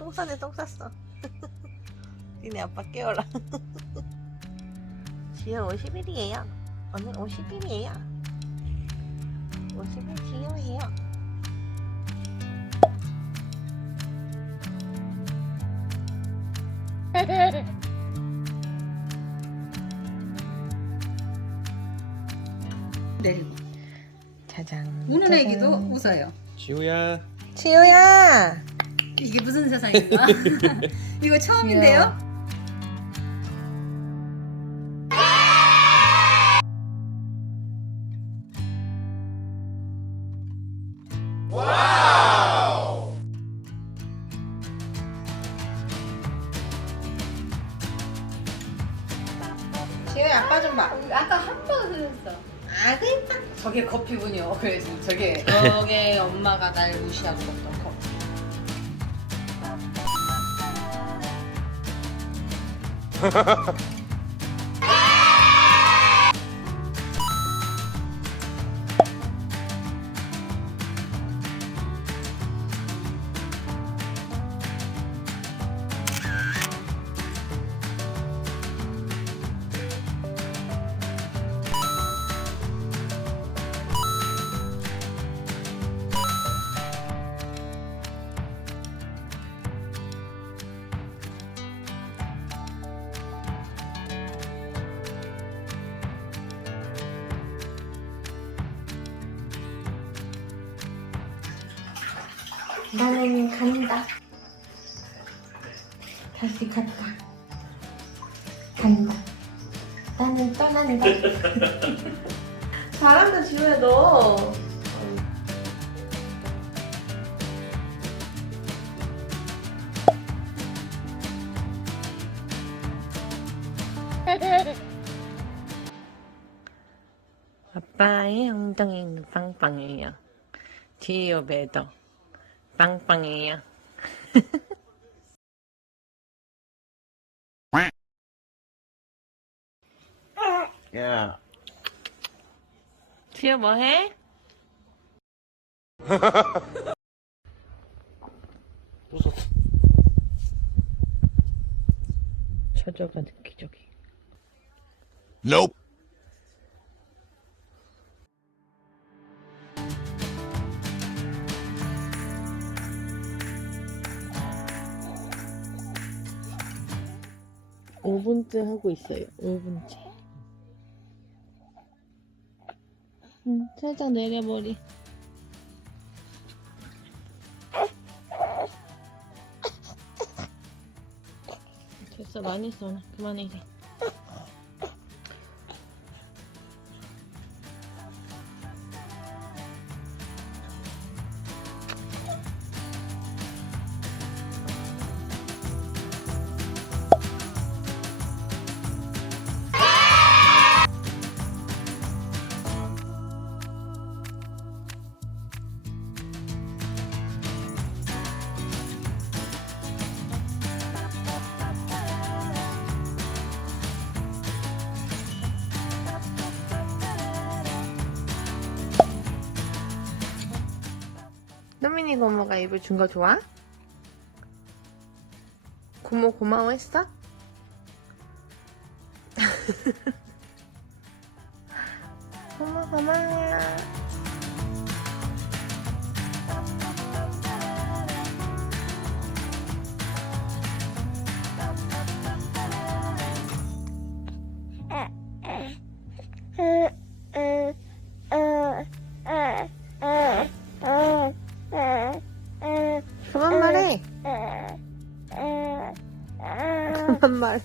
똥 싸네 똥 쌌어. 니네 아빠 깨워라. 지효 50일이에요. 오늘 50일이에요. 50일 지효예요. 내리고 짜잔 우는 애기도 웃어요. 지우야 지효야 이게 무슨 세상인가? 이거 처음인데요? 지효야 아빠 좀 봐 아까 한번 흘렸어. 아그 이뻐 저게 커피군요. 그래서 저게 저게 엄마가 날 무시하고 먹던 커피. 나는 간다. 다시 간다. 간다. 나는 떠난다. 잘한다, 지우야, 너. 아빠의 엉덩이는 빵빵해요. 지효 배도 빵빵해요. 야 지효 뭐해? 웃었어 처져가는 기적이. Nope 오분째 하고 있어요. 5분째. 응, 살짝 내려버리. 됐어, 많이 써. 그만해, 이제. 노민이 고모가 입을 준거 좋아? 고모 고마워했어? 고모 고마워요. 그 그만 말해.